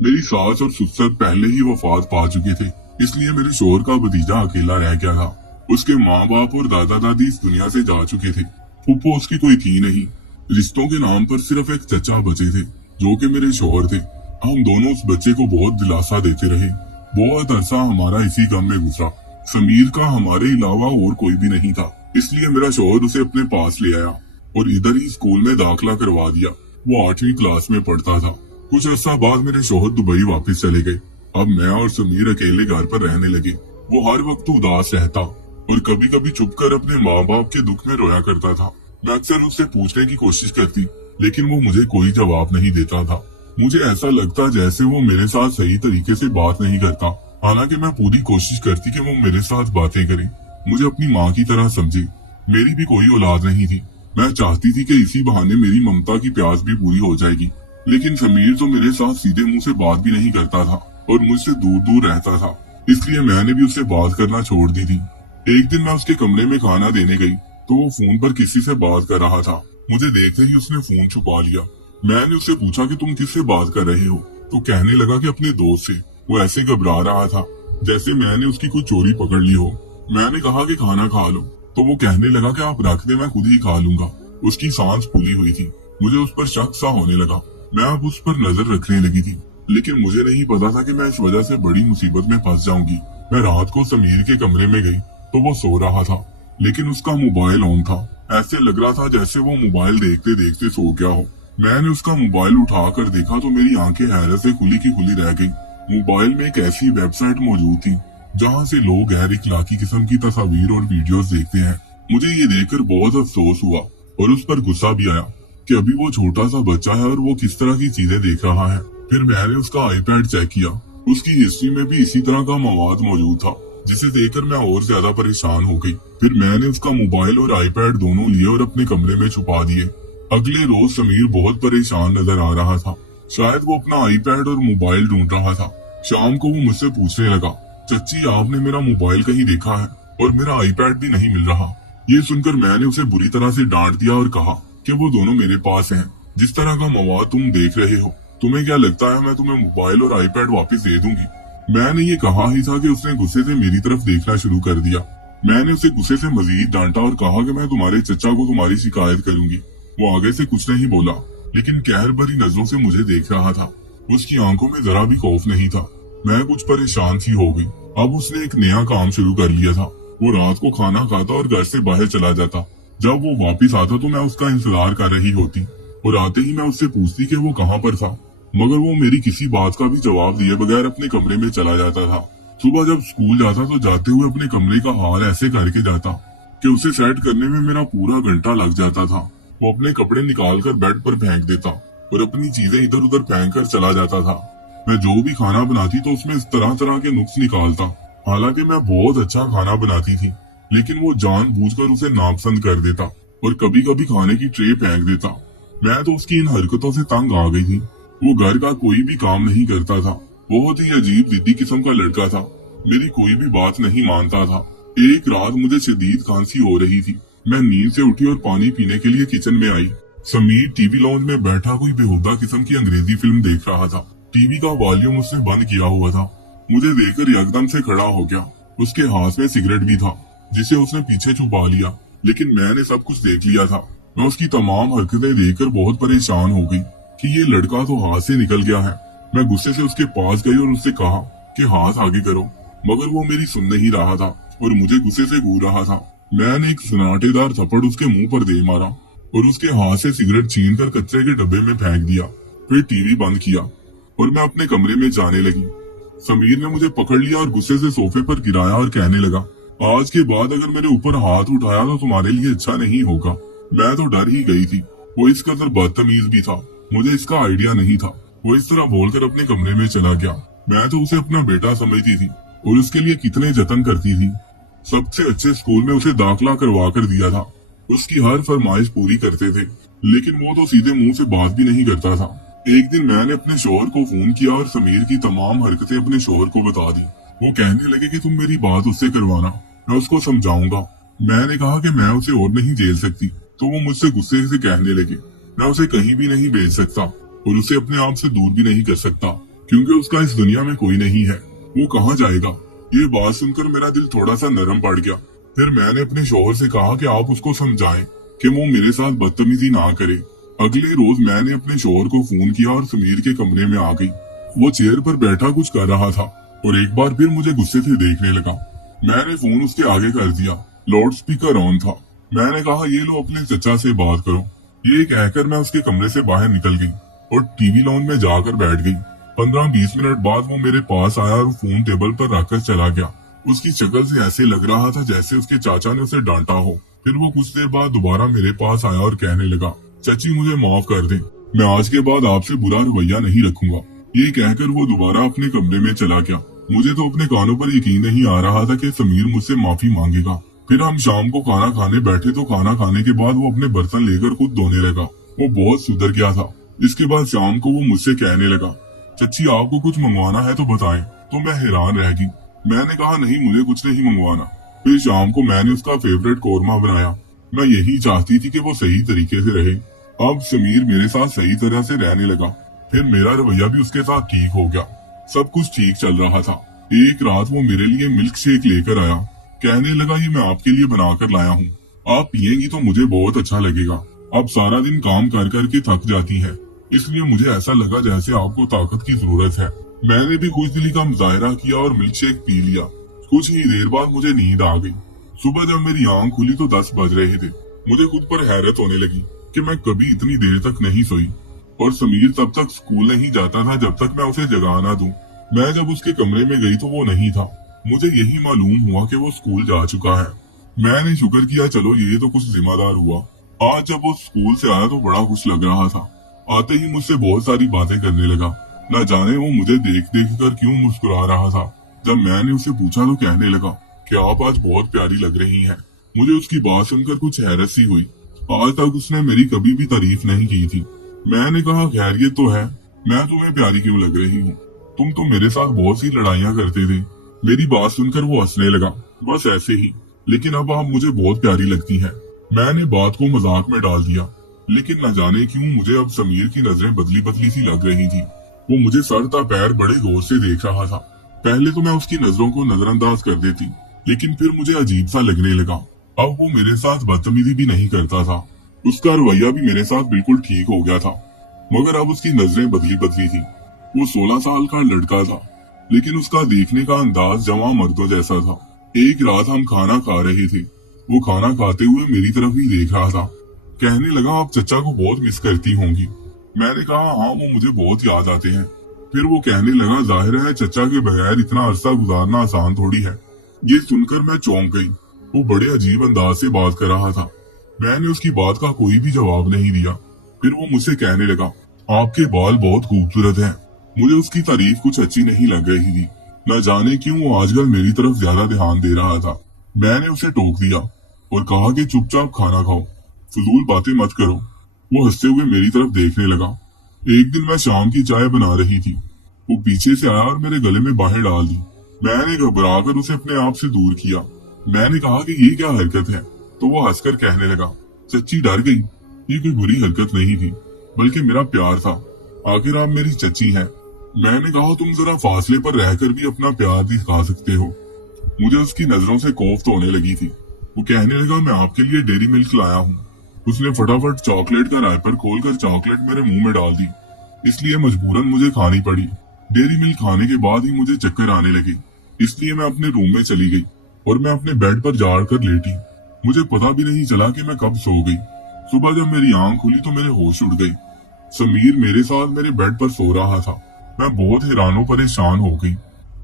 मेरी सास और ससुर पहले ही वफात पा चुके थे, इसलिए मेरे शोहर का भतीजा अकेला रह गया था। उसके माँ बाप और दादा दादी इस दुनिया से जा चुके थे। फूफो उसकी कोई थी नहीं। रिश्तों के नाम पर सिर्फ एक चचा बचे थे, जो कि मेरे शोहर थे। हम दोनों उस बच्चे को बहुत दिलासा देते रहे। बहुत अरसा हमारा इसी गम में गुजरा। समीर का हमारे अलावा और कोई भी नहीं था, इसलिए मेरा शोहर उसे अपने पास ले आया और इधर ही स्कूल में दाखिला करवा दिया। वो 8वीं क्लास में पढ़ता था। कुछ अर्सा बाद मेरे शोहर दुबई वापस चले गए। अब मैं और समीर अकेले घर पर रहने लगे। वो हर वक्त उदास रहता और कभी कभी चुप कर अपने माँ बाप के दुख में रोया करता था। मैं अक्सर उससे पूछने की कोशिश करती, लेकिन वो मुझे कोई जवाब नहीं देता था। मुझे ऐसा लगता जैसे वो मेरे साथ सही तरीके से बात नहीं करता। हालांकि मैं पूरी कोशिश करती कि वो मेरे साथ बातें करे, मुझे अपनी माँ की तरह समझे। मेरी भी कोई औलाद नहीं थी। मैं चाहती थी कि इसी बहाने मेरी ममता की प्यास भी पूरी हो जाएगी। लेकिन समीर तो मेरे साथ सीधे मुंह से बात भी नहीं करता था और मुझसे दूर दूर रहता था, इसलिए मैंने भी उससे बात करना छोड़ दी थी। एक दिन मैं उसके कमरे में खाना देने गई तो वो फोन पर किसी से बात कर रहा था। मुझे देखते ही उसने फोन छुपा लिया। मैंने उससे पूछा कि तुम किससे बात कर रहे हो, तो कहने लगा कि अपने दोस्त से। वो ऐसे घबरा रहा था जैसे मैंने उसकी कोई चोरी पकड़ ली हो। मैंने कहा कि खाना खा लो, तो वो कहने लगा कि आप रख दे, मैं खुद ही खा लूंगा। उसकी सांस फूली हुई थी। मुझे उस पर शक सा होने लगा। मैं अब उस पर नजर रखने लगी थी, लेकिन मुझे नहीं पता था कि मैं इस वजह से बड़ी मुसीबत में फंस जाऊंगी। मैं रात को समीर के कमरे में गई तो वो सो रहा था, लेकिन उसका मोबाइल ऑन था। ऐसे लग रहा था जैसे वो मोबाइल देखते देखते सो गया हो। मैंने उसका मोबाइल उठाकर देखा तो मेरी आंखें हैरत से खुली की खुली रह गई। मोबाइल में एक ऐसी वेबसाइट मौजूद थी जहाँ से लोग गैर इखलाकी किस्म की तस्वीर और वीडियोस देखते हैं। मुझे ये देखकर बहुत अफसोस हुआ और उस पर गुस्सा भी आया कि अभी वो छोटा सा बच्चा है और वो किस तरह की चीजें देख रहा है। फिर मैंने उसका आईपैड चेक किया। उसकी हिस्ट्री में भी इसी तरह का मवाद मौजूद था, जिसे देखकर मैं और ज्यादा परेशान हो गई। फिर मैंने उसका मोबाइल और आईपैड दोनों लिए और अपने कमरे में छुपा दिए। अगले रोज समीर बहुत परेशान नजर आ रहा था। शायद वो अपना आईपैड और मोबाइल ढूंढ रहा था। शाम को वो मुझसे पूछने लगा, चच्ची आपने मेरा मोबाइल कहीं देखा है? और मेरा आईपैड भी नहीं मिल रहा। ये सुनकर मैंने उसे बुरी तरह से डांट दिया और कहा कि वो दोनों मेरे पास हैं। जिस तरह का मवाद तुम देख रहे हो, तुम्हें क्या लगता है मैं तुम्हें मोबाइल और आईपैड वापस दे दूंगी? मैंने ये कहा ही था कि उसने गुस्से से मेरी तरफ देखना शुरू कर दिया। मैंने उसे गुस्से से मजीद डांटा और कहा कि मैं तुम्हारे चचा को तुम्हारी शिकायत करूंगी। वो आगे से कुछ नहीं बोला, लेकिन कहर भरी नजरों से मुझे देख रहा था। उसकी आंखों में जरा भी खौफ नहीं था। मैं कुछ परेशान सी हो गई। अब उसने एक नया काम शुरू कर लिया था। वो रात को खाना खाता और घर से बाहर चला जाता। जब वो वापस आता तो मैं उसका इंतजार कर रही होती और आते ही मैं उससे पूछती कि वो कहाँ पर था, मगर वो मेरी किसी बात का भी जवाब दिए बगैर अपने कमरे में चला जाता था। सुबह जब स्कूल जाता तो जाते हुए अपने कमरे का हाल ऐसे करके जाता कि उसे सेट करने में मेरा पूरा घंटा लग जाता था। वो अपने कपड़े निकाल कर बेड पर फेंक देता और अपनी चीजें इधर उधर फेंक कर चला जाता था। मैं जो भी खाना बनाती तो उसमें तरह तरह के नुक्स निकालता। हालांकि मैं बहुत अच्छा खाना बनाती थी, लेकिन वो जानबूझकर उसे नापसंद कर देता और कभी कभी खाने की ट्रे फेंक देता। मैं तो उसकी इन हरकतों से तंग आ गई थी। वो घर का कोई भी काम नहीं करता था। बहुत ही अजीब जिद्दी किस्म का लड़का था। मेरी कोई भी बात नहीं मानता था। एक रात मुझे शदीद खांसी हो रही थी। मैं नींद से उठी और पानी पीने के लिए किचन में आई। समीर टीवी लॉन्ज में बैठा कोई बेहुदा किस्म की अंग्रेजी फिल्म देख रहा था। टीवी का वॉल्यूम उसने बंद किया हुआ था। मुझे देखकर एकदम से खड़ा हो गया। उसके हाथ में सिगरेट भी था, जिसे उसने पीछे छुपा लिया, लेकिन मैंने सब कुछ देख लिया था। मैं उसकी तमाम हरकतें देखकर बहुत परेशान हो गई कि ये लड़का तो हाथ से निकल गया है। मैं गुस्से से उसके पास गई और उससे कहा कि हाथ आगे करो, मगर वो मेरी सुन नहीं रहा था और मुझे गुस्से से घूर रहा था। मैंने एक सन्नाटेदार थप्पड़ उसके मुंह पर दे मारा और उसके हाथ से सिगरेट छीनकर कचरे के डब्बे में फेंक दिया। फिर टीवी बंद किया और मैं अपने कमरे में जाने लगी। समीर ने मुझे पकड़ लिया और गुस्से से सोफे पर गिराया और कहने लगा, आज के बाद अगर मेरे ऊपर हाथ उठाया तो तुम्हारे लिए अच्छा नहीं होगा। मैं तो डर ही गई थी। वो इस कदर बदतमीज भी था, मुझे इसका आइडिया नहीं था। वो इस तरह बोलकर अपने कमरे में चला गया। मैं तो उसे अपना बेटा समझती थी और उसके लिए कितने जतन करती थी। सबसे अच्छे स्कूल में उसे दाखिला करवा कर दिया था। उसकी हर फरमाइश पूरी करते थे, लेकिन वो तो सीधे मुंह से बात भी नहीं करता था। एक दिन मैंने अपने शोहर को फोन किया और समीर की तमाम हरकतें अपने शोहर को बता दी। वो कहने लगे कि तुम मेरी बात उससे करवाना, मैं उसको समझाऊंगा। मैंने कहा कि मैं उसे और नहीं झेल सकती, तो वो मुझसे गुस्से से कहने लगे, मैं उसे कहीं भी नहीं भेज सकता और उसे अपने आप से दूर भी नहीं कर सकता। क्योंकि उसका इस दुनिया में कोई नहीं है। वो कहाँ जाएगा? ये बात सुनकर मेरा दिल थोड़ा सा नरम पड़ गया। फिर मैंने अपने शौहर से कहा कि आप उसको समझाएं कि वो मेरे साथ बदतमीजी ना करे। अगले रोज मैंने अपने शौहर को फोन किया और समीर के कमरे में आ गई। वो चेयर पर बैठा कुछ कर रहा था और एक बार फिर मुझे गुस्से से देखने लगा। मैंने फोन उसके आगे कर दिया। लाउड स्पीकर ऑन था। मैंने कहा, ये लो अपने चचा से बात करो। ये कहकर मैं उसके कमरे से बाहर निकल गई और टीवी लॉन में जाकर बैठ गई। 15-20 मिनट बाद वो मेरे पास आया और फोन टेबल पर रखकर चला गया। उसकी शक्ल से ऐसे लग रहा था जैसे उसके चाचा ने उसे डांटा हो। फिर वो कुछ देर बाद दोबारा मेरे पास आया और कहने लगा, चाची मुझे माफ कर दे, मैं आज के बाद आपसे बुरा रवैया नहीं रखूंगा। ये कहकर वो दोबारा अपने कमरे में चला गया। मुझे तो अपने कानों पर यकीन नहीं आ रहा था कि समीर मुझसे माफी मांगेगा। फिर हम शाम को खाना खाने बैठे तो खाना खाने के बाद वो अपने बर्तन लेकर खुद धोने लगा। वो बहुत सुधर गया था। इसके बाद शाम को वो मुझसे कहने लगा, चच्ची आपको कुछ मंगवाना है तो बताएं। तो मैं हैरान रह गई। मैंने कहा, नहीं मुझे कुछ नहीं मंगवाना। फिर शाम को मैंने उसका फेवरेट कोरमा बनाया। मैं यही चाहती थी कि वो सही तरीके से रहे। अब समीर मेरे साथ सही तरह से रहने लगा। फिर मेरा रवैया भी उसके साथ ठीक हो गया। सब कुछ ठीक चल रहा था। एक रात वो मेरे लिए मिल्क शेक लेकर आया। कहने लगा, ये मैं आपके लिए बनाकर लाया हूँ, आप पियेंगी तो मुझे बहुत अच्छा लगेगा। आप सारा दिन काम कर कर के थक जाती है, इसलिए मुझे ऐसा लगा जैसे आपको ताकत की जरूरत है। मैंने भी खुशदिली का मुजाहरा किया और मिल्क शेक पी लिया। कुछ ही देर बाद मुझे नींद आ गई। सुबह जब मेरी आंख खुली तो 10 बज रहे थे। मुझे खुद पर हैरत होने लगी कि मैं कभी इतनी देर तक नहीं सोई। और समीर तब तक स्कूल नहीं जाता था जब तक मैं उसे जगा ना दूं। मैं जब उसके कमरे में गई तो वो नहीं था। मुझे यही मालूम हुआ कि वो स्कूल जा चुका है। मैंने शुक्र किया, चलो ये तो कुछ जिम्मेदार हुआ। आज जब वो स्कूल से आया तो बड़ा खुश लग रहा था। आते ही मुझसे बहुत सारी बातें करने लगा। न जाने वो मुझे देख देख कर क्यों मुस्कुरा रहा था। जब मैंने उसे पूछा तो कहने लगा कि आप आज बहुत प्यारी लग रही हैं। मुझे उसकी बात सुनकर कुछ हैरत सी हुई। आज तक उसने मेरी कभी भी तारीफ नहीं की थी। मैंने कहा, खैरियत तो है, मैं तुम्हें प्यारी क्यों लग रही हूँ? तुम तो मेरे साथ बहुत सी लड़ाइयाँ करते थे। मेरी बात सुनकर वो हंसने लगा। बस ऐसे ही, लेकिन अब आप मुझे बहुत प्यारी लगती हैं। मैंने बात को मजाक में डाल दिया, लेकिन न जाने क्यों मुझे अब समीर की नजरें बदली बदली सी लग रही थी। वो मुझे सर ता पैर बड़े गौर से देख रहा था। पहले तो मैं उसकी नजरों को नजरअंदाज कर देती, लेकिन फिर मुझे अजीब सा लगने लगा। अब वो मेरे साथ बदतमीजी भी नहीं करता था। उसका रवैया भी मेरे साथ बिल्कुल ठीक हो गया था। मगर अब उसकी नजरें बदली बदली थी। वो 16 साल का लड़का था, लेकिन उसका देखने का अंदाज जवां मर्दों जैसा था। एक रात हम खाना खा रहे थे। वो खाना खाते हुए मेरी तरफ ही देख रहा था। कहने लगा, आप चचा को बहुत मिस करती होंगी। मैंने कहा, हाँ वो मुझे बहुत याद आते हैं। फिर वो कहने लगा, जाहिर है चचा के बगैर इतना अरसा गुजारना आसान थोड़ी है। ये सुनकर मैं चौंक गई। वो बड़े अजीब अंदाज से बात कर रहा था। मैंने उसकी बात का कोई भी जवाब नहीं दिया। फिर वो मुझसे कहने लगा, आपके बाल बहुत खूबसूरत हैं। मुझे उसकी तारीफ कुछ अच्छी नहीं लग रही थी। न जाने क्यों वो आजकल मेरी तरफ ज्यादा ध्यान दे रहा था। मैंने उसे टोक दिया और कहा कि चुपचाप खाना खाओ, फजूल बातें मत करो। वो हंसते हुए मेरी तरफ देखने लगा। एक दिन मैं शाम की चाय बना रही थी। वो पीछे से आया और मेरे गले में बाहें डाल दी। मैंने घबराकर उसे अपने आप से दूर किया। मैंने कहा कि ये क्या हरकत है? तो वो हंसकर कहने लगा, चच्ची डर गई। ये कोई बुरी हरकत नहीं थी, बल्कि मेरा प्यार था। आखिर आप मेरी चच्ची हैं। मैंने कहा, तुम जरा फासले पर रहकर भी अपना प्यार दिखा सकते हो। मुझे उसकी नजरों से कोफ्त होने लगी थी। वो कहने लगा, मैं आपके लिए डेयरी मिल्क लाया हूँ। उसने फटाफट चॉकलेट का रैपर खोलकर चॉकलेट मेरे मुंह में डाल दी, इसलिए मजबूरन मुझे खानी पड़ी। डेयरी मिल्क खाने के बाद ही मुझे चक्कर आने लगे, इसलिए मैं अपने रूम में चली गई और मैं अपने बेड पर जाकर लेटी। मुझे पता भी नहीं चला कि मैं कब सो गई। सुबह जब मेरी आंख खुली तो मेरे होश उड़ गई। समीर मेरे साथ मेरे बेड पर सो रहा था। मैं बहुत हैरान परेशान हो गई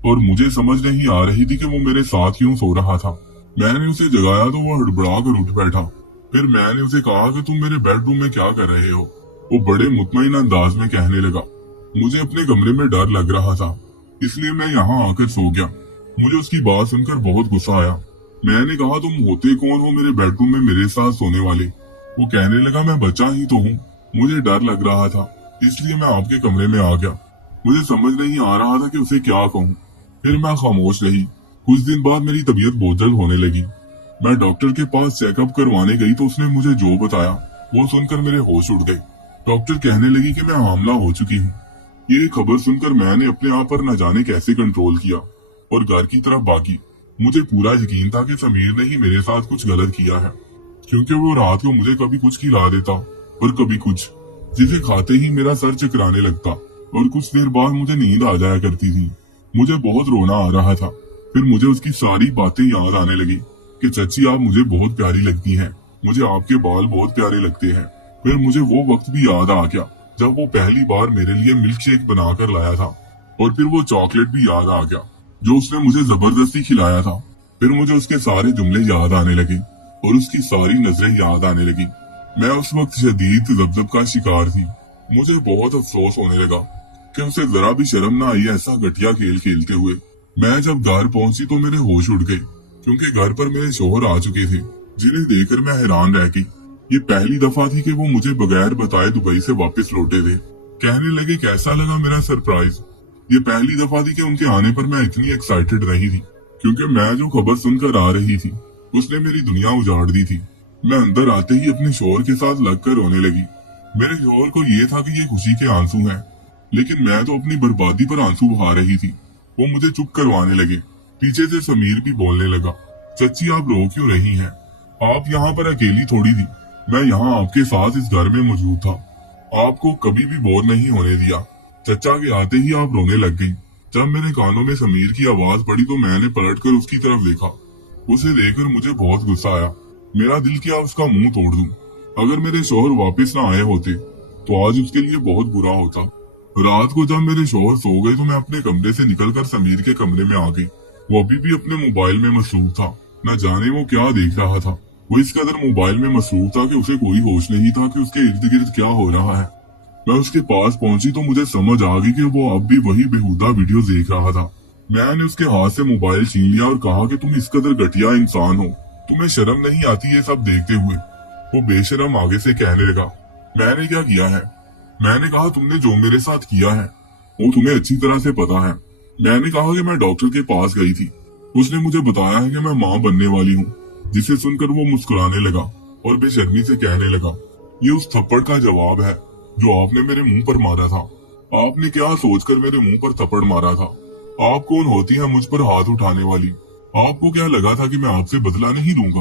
और मुझे समझ नहीं आ रही थी कि वो मेरे साथ क्यों सो रहा था। मैंने उसे जगाया तो वो हड़बड़ा कर उठ बैठा। फिर मैंने उसे कहा कि तुम मेरे बेडरूम में क्या कर रहे हो? वो बड़े मुतमईन अंदाज में कहने लगा, मुझे अपने कमरे में डर लग रहा था, इसलिए मैं यहाँ आकर सो गया। मुझे उसकी बात सुनकर बहुत गुस्सा आया। मैंने कहा, तुम होते कौन हो मेरे बेडरूम में मेरे साथ सोने वाले? वो कहने लगा, मैं बच्चा ही तो हूँ, मुझे डर लग रहा था, इसलिए मैं आपके कमरे में आ गया। मुझे समझ नहीं आ रहा था कि उसे क्या कहूँ। फिर मैं खामोश रही। कुछ दिन बाद मेरी तबीयत बहुत जल्द होने लगी। मैं डॉक्टर के पास चेकअप करवाने गई तो उसने मुझे जो बताया वो सुनकर मेरे होश उड़ गए। डॉक्टर कहने लगी कि मैं हामला हो चुकी हूँ। ये खबर सुनकर मैंने अपने आप पर न जाने कैसे कंट्रोल किया और घर की तरफ भागी। मुझे पूरा यकीन था कि समीर ने ही मेरे साथ कुछ गलत किया है, क्योंकि वो रात को मुझे कभी कुछ खिला देता और कभी कुछ, जिसे खाते ही मेरा सर चकराने लगता और कुछ देर बाद मुझे नींद आ जाया करती थी। मुझे बहुत रोना आ रहा था। फिर मुझे उसकी सारी बातें याद आने लगी कि चाची आप मुझे बहुत प्यारी लगती हैं, मुझे आपके बाल बहुत प्यारे लगते हैं। फिर मुझे वो वक्त भी याद आ गया जब वो पहली बार मेरे लिए मिल्क शेक बनाकर लाया था, और फिर वो चॉकलेट भी याद आ गया जो उसने मुझे जबरदस्ती खिलाया था। फिर मुझे उसके सारे जुमले याद आने लगे और उसकी सारी नजरें याद आने लगी। मैं उस वक्त शदीद तजब्जुब का शिकार थी। मुझे बहुत अफसोस होने लगा कि उसे जरा भी शर्म न आई ऐसा घटिया खेल खेलते हुए। मैं जब घर पहुंची तो मेरे होश उड़ गए, क्योंकि घर पर मेरे शोहर आ चुके थे, जिन्हें देखकर मैं हैरान रह गई। ये पहली दफा थी कि वो मुझे बगैर बताए दुबई से वापस लौटे थे। कहने लगे कैसा लगा मेरा सरप्राइज। ये पहली दफा थी कि उनके आने पर मैं इतनी एक्साइटेड रही थी, क्योंकि मैं जो खबर सुनकर आ रही थी उसने मेरी दुनिया उजाड़ दी थी। मैं अंदर आते ही अपने शोहर के साथ लगकर रोने लगी। मेरे शोहर को ये था कि ये खुशी के आंसू हैं, लेकिन मैं तो अपनी बर्बादी पर आंसू बहा रही थी। वो मुझे चुप करवाने लगे। पीछे से समीर भी बोलने लगा, चच्ची आप रो क्यों रही हैं? आप यहाँ पर अकेली थोड़ी थी, मैं यहाँ आपके साथ इस घर में मौजूद था, आपको कभी भी बोर नहीं होने दिया। चचा के आते ही आप रोने लग गई। जब मेरे कानों में समीर की आवाज पड़ी तो मैंने पलटकर उसकी तरफ देखा। उसे देखकर मुझे बहुत गुस्सा आया। मेरा दिल किया उसका मुंह तोड़ दूं। अगर मेरे शोहर वापस ना आए होते तो आज उसके लिए बहुत बुरा होता। रात को जब मेरे शोहर सो गए तो मैं अपने कमरे से निकलकर समीर के कमरे में आ गई। वो अभी भी अपने मोबाइल में मसरूफ था। न जाने वो क्या देख रहा था। वो इस कदर मोबाइल में मसरूफ था कि उसे कोई होश नहीं था कि उसके इर्द गिर्द क्या हो रहा है। मैं उसके पास पहुंची तो मुझे समझ आ गई कि वो अब भी वही बेहुदा वीडियो देख रहा था। मैंने उसके हाथ से मोबाइल छीन लिया और कहा कि तुम इस कदर घटिया इंसान हो, तुम्हें शर्म नहीं आती ये सब देखते हुए। वो बेशरम आगे से कहने लगा, मैंने क्या किया है? मैंने कहा तुमने जो मेरे साथ किया है वो तुम्हें अच्छी तरह से पता है। मैंने कहा कि मैं डॉक्टर के पास गई थी, उसने मुझे बताया है कि मैं माँ बनने वाली हूँ। जिसे सुनकर वो मुस्कुराने लगा और बेशर्मी से कहने लगा, ये उस थप्पड़ का जवाब है जो आपने मेरे मुंह पर मारा था। आपने क्या सोचकर मेरे मुंह पर थप्पड़ मारा था? आप कौन होती है मुझ पर हाथ उठाने वाली? आपको क्या लगा था कि मैं आपसे बदला नहीं लूंगा?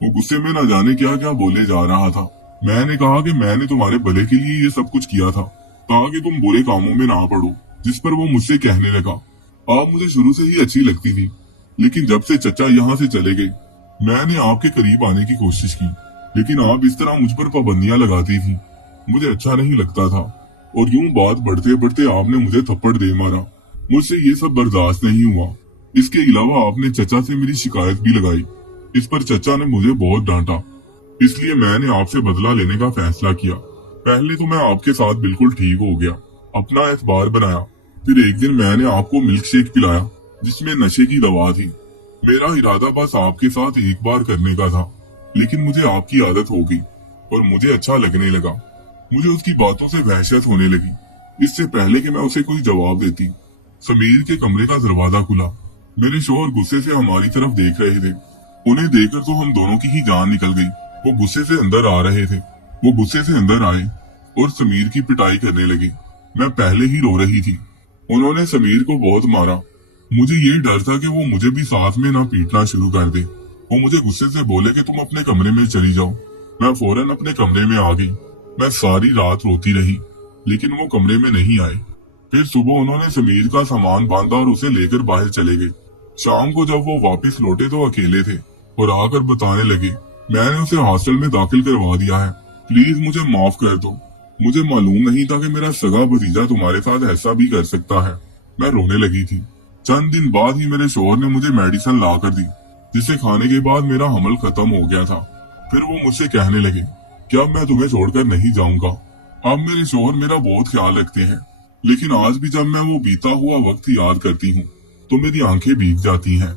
वो गुस्से में न जाने क्या क्या बोले जा रहा था। मैंने कहा कि मैंने तुम्हारे भले के लिए ये सब कुछ किया था ताकि तुम बुरे कामों में ना पड़ो। जिस पर वो मुझसे कहने लगा, आप मुझे शुरू से ही अच्छी लगती थी, लेकिन जब से चचा यहाँ से चले गए मैंने आपके करीब आने की कोशिश की, लेकिन आप इस तरह मुझ पर पाबंदियां लगाती थी, मुझे अच्छा नहीं लगता था। और यूं बात बढ़ते बढ़ते आपने मुझे थप्पड़ दे मारा। मुझसे ये सब बर्दाश्त नहीं हुआ। इसके अलावा आपने चचा से मेरी शिकायत भी लगाई। इस पर चचा ने मुझे बहुत डांटा, इसलिए मैंने आपसे बदला लेने का फैसला किया। पहले तो मैं आपके साथ बिल्कुल ठीक हो गया, अपना एतबार बनाया। फिर एक दिन मैंने आपको मिल्क शेक पिलाया जिसमें नशे की दवा थी। मेरा इरादा बस आपके साथ एक बार करने का था, लेकिन मुझे आपकी आदत हो गई और मुझे अच्छा लगने लगा। मुझे उसकी बातों से वहशत होने लगी। इससे पहले कि मैं उसे कोई जवाब देती, समीर के कमरे का दरवाजा खुला। मेरे शोहर गुस्से से हमारी तरफ देख रहे थे। उन्हें देखकर तो हम दोनों की ही जान निकल गई। वो गुस्से से अंदर आ रहे थे। वो गुस्से से अंदर आए और समीर की पिटाई करने लगे। मैं पहले ही रो रही थी। उन्होंने समीर को बहुत मारा। मुझे ये डर था कि वो मुझे भी साथ में ना पीटना शुरू कर दे। वो मुझे गुस्से से बोले कि तुम अपने कमरे में चली जाओ। मैं फौरन अपने कमरे में आ गई। मैं सारी रात रोती रही, लेकिन वो कमरे में नहीं आए। फिर सुबह उन्होंने समीर का सामान बांधा और उसे लेकर बाहर चले गए। शाम को जब वो वापस लौटे तो अकेले थे और आकर बताने लगे, मैंने उसे हॉस्टल में दाखिल करवा दिया है, प्लीज मुझे माफ कर दो। मुझे मालूम नहीं था कि मेरा सगा भतीजा तुम्हारे साथ ऐसा भी कर सकता है। मैं रोने लगी थी। चंद दिन बाद ही मेरे शोहर ने मुझे मेडिसिन ला कर दी, जिसे खाने के बाद मेरा हमल खत्म हो गया था। फिर वो मुझसे कहने लगे कि अब मैं तुम्हें छोड़कर नहीं जाऊंगा। अब मेरे शोहर मेरा बहुत ख्याल रखते हैं, लेकिन आज भी जब मैं वो बीता हुआ वक्त याद करती हूँ तो मेरी आंखें भीग जाती हैं।